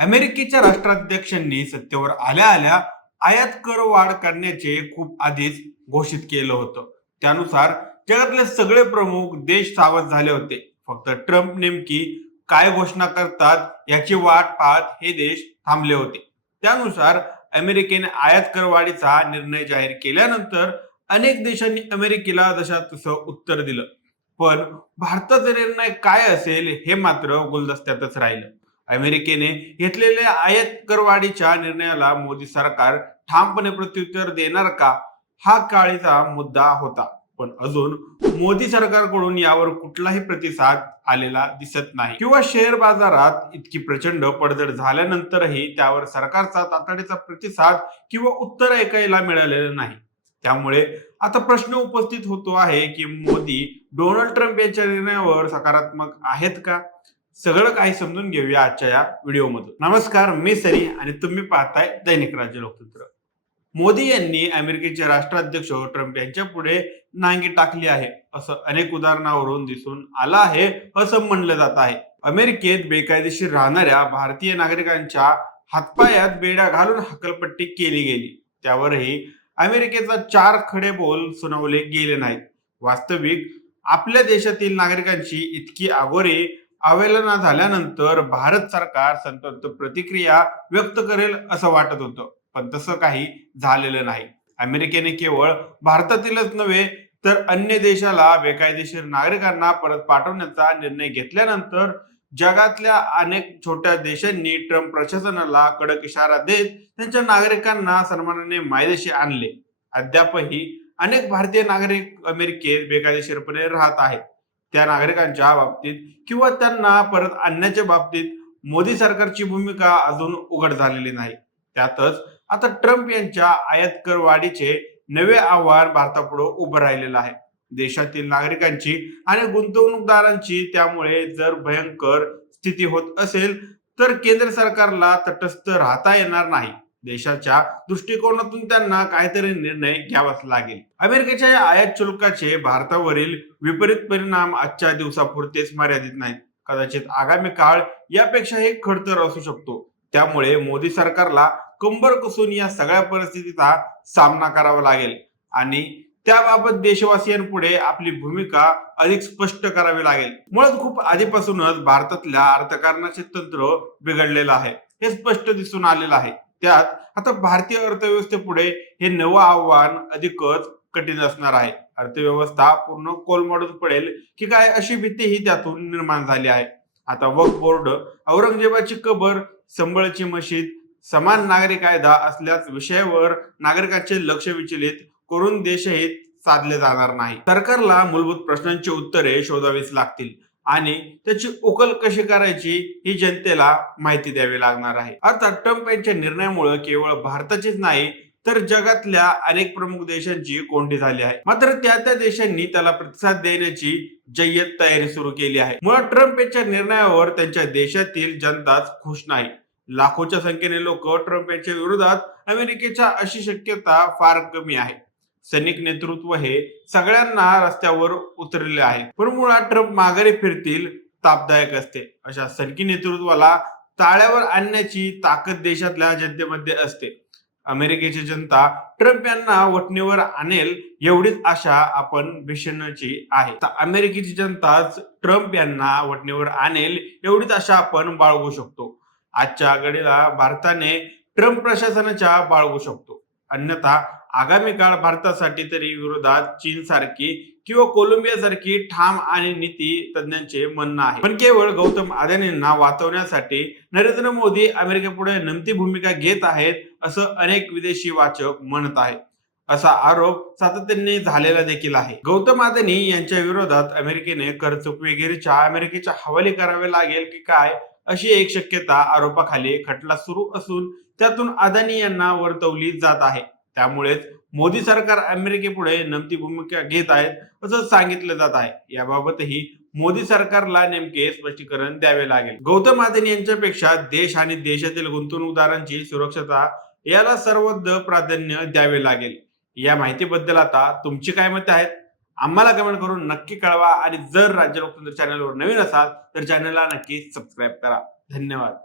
अमेरिकेच्या राष्ट्राध्यक्षांनी सत्तेवर आल्या आल्या आयात कर वाढ करण्याचे खूप आधीच घोषित केलं होतं. त्यानुसार जगातले सगळे प्रमुख देश सावध झाले होते. फक्त ट्रम्प नेमकी काय घोषणा करतात याची वाट पाहत हे देश थांबले होते. त्यानुसार अमेरिकेने आयात करवाढीचा निर्णय जाहीर केल्यानंतर अनेक देशांनी अमेरिकेला जशा तसं उत्तर दिलं. पण भारताचा निर्णय काय असेल हे मात्र गुलदस्त्यातच राहिलं. अमेरिकेने घेतलेल्या आयात करवाढीच्या निर्णयाला मोदी सरकार ठामपणे प्रत्युत्तर देणार का, हा काळीचा मुद्दा होता. पण अजून मोदी सरकारकडून यावर कुठलाही प्रतिसाद आलेला दिसत नाही, किंवा शेअर बाजारात इतकी प्रचंड पडझड झाल्यानंतरही त्यावर सरकारचा तातडीचा प्रतिसाद किंवा उत्तर ऐकायला मिळालेलं नाही. त्यामुळे आता प्रश्न उपस्थित होतो आहे की मोदी डोनाल्ड ट्रम्प यांच्या निर्णयावर सकारात्मक आहेत का? सगळं काही समजून घेऊया आजच्या या व्हिडिओमधून. नमस्कार, मी सरी आणि तुम्ही पाहताय दैनिक राज्य लोकतंत्र. मोदी यांनी अमेरिकेचे राष्ट्राध्यक्ष ट्रम्प यांच्या पुढे नांगी टाकली आहे असं अनेक उदाहरणावरून दिसून आलं आहे असं म्हणलं जात आहे. अमेरिकेत बेकायदेशीर राहणाऱ्या भारतीय नागरिकांच्या हातपायात बेड्या घालून हकलपट्टी केली गेली. त्यावरही अमेरिकेचा चार खडे बोल सुनावले गेले नाहीत. वास्तविक आपल्या देशातील नागरिकांची इतकी अघोरी अवहेलना झाल्यानंतर भारत सरकार संतप्त प्रतिक्रिया व्यक्त करेल असं वाटत होतं, पण तसं काही झालेलं नाही. अमेरिकेने केवळ भारतातीलच नव्हे तर अन्य देशाला बेकायदेशीर नागरिकांना परत पाठवण्याचा निर्णय घेतल्यानंतर जगातल्या अनेक छोट्या देशांनी ट्रम्प प्रशासनाला कडक इशारा देत त्यांच्या नागरिकांना सन्मानाने मायदेशी आणले. अद्यापही अनेक भारतीय नागरिक अमेरिकेत बेकायदेशीरपणे राहत आहेत. त्या नागरिकांच्या बाबतीत किंवा त्यांना परत आणण्याच्या बाबतीत मोदी सरकारची भूमिका अजून उघड झालेली नाही. त्यातच आता ट्रम्प यांच्या आयात कर वाढीचे नवे आव्हान भारतापुढे उभं राहिलेलं आहे. देशातील नागरिकांची आणि गुंतवणूकदारांची त्यामुळे जर भयंकर स्थिती होत असेल तर केंद्र सरकारला तटस्थ राहता येणार नाही. देशाच्या दृष्टिकोनातून त्यांना काहीतरी निर्णय घ्यावाच लागेल. अमेरिकेच्या या आयात शुल्काचे भारतावरील विपरीत परिणाम आजच्या दिवसापुरतेच मर्यादित नाहीत. कदाचित आगामी काळ यापेक्षाही खडतर असू शकतो. त्यामुळे मोदी सरकारला कंबर कसून या सगळ्या परिस्थितीचा सामना करावा लागेल आणि त्याबाबत देशवासियांपुढे आपली भूमिका अधिक स्पष्ट करावी लागेल. मुळात खूप आधीपासूनच भारतातल्या अर्थकारणाचे तंत्र बिघडलेलं आहे, हे स्पष्ट दिसून आलेलं आहे. त्यात आता भारतीय अर्थव्यवस्थेपुढे हे नवं आव्हान अधिकच कठीण असणार आहे. अर्थव्यवस्था पूर्ण कोलमडून पडेल की काय अशी भीतीही त्यातून निर्माण झाली आहे. आता वक्फ बोर्ड, औरंगजेबाची कबर, संबळची मशीद, समान नागरी कायदा असल्याच विषयावर नागरिकांचे लक्ष विचलित करून देशहित साधले जाणार नाही. सरकारला मूलभूत प्रश्नांची उत्तरे शोधावीच लागतील आणि त्याची उकल कशी करायची ही जनतेला माहिती द्यावी लागणार आहे. अर्थात ट्रम्प यांच्या निर्णयामुळे केवळ भारताचीच नाही तर जगातल्या अनेक प्रमुख देशांची कोंडी झाली आहे. मात्र त्या देशांनी त्याला प्रतिसाद देण्याची जय्यत तयारी सुरू केली आहे. मुळात ट्रम्प यांच्या निर्णयावर त्यांच्या देशातील जनताच खुश नाही. लाखोच्या संख्येने लोक ट्रम्प यांच्या विरोधात अमेरिकेच्या अशी शक्यता फार कमी आहे. सैनिक नेतृत्व हे सगळ्यांना रस्त्यावर उतरले आहे, पण मुळात ट्रम्प माघारी फिरतील तापदायक असते. अशा सनकी नेतृत्वाला ताळ्यावर आणण्याची ताकद देशातल्या जनतेमध्ये असते. अमेरिकेची जनता ट्रम्प यांना वठणीवर आणेल एवढीच आशा आपण भीषणची आहे. अमेरिकेची जनताच ट्रम्प यांना वठणीवर आणेल एवढीच आशा आपण बाळगू शकतो. आजच्या घडीला भारताने ट्रम्प प्रशासनाच्या बाळगू शकतो. अन्यथा आगामी काळ भारतासाठी तरी विरोधात चीन सारखी किंवा कोलंबिया सारखी ठाम आणि नीती तज्ञांचे म्हणणं आहे. पण केवळ गौतम अदानींना वाचवण्यासाठी नरेंद्र मोदी अमेरिकेपुढे नमती भूमिका घेत आहेत असं अनेक विदेशी वाचक म्हणत आहेत. असा आरोप सातत्याने झालेला देखील आहे. गौतम अदानी यांच्या विरोधात अमेरिकेने करचुकवेगिरीच्या अमेरिकेच्या हवाली करावे लागेल की काय अशी एक शक्यता आरोपाखाली खटला सुरू असून त्यातून अदानी यांना वर्तवली जात आहे. त्यामुळेच मोदी सरकार अमेरिकेपुढे नमती भूमिका घेत आहेत असं सांगितलं जात आहे. याबाबतही मोदी सरकारला नेमके स्पष्टीकरण द्यावे लागेल. गौतम अदानी यांच्यापेक्षा देश आणि देशातील गुंतवणूकदारांची सुरक्षता याला सर्वोच्च प्राधान्य द्यावे लागेल. या माहितीबद्दल आता तुमची काय मते आहेत आम्हाला कमेंट करून नक्की कळवा आणि जर राज्य लोकतंत्र चॅनलवर नवीन असाल तर चॅनलला नक्की सबस्क्राईब करा. धन्यवाद.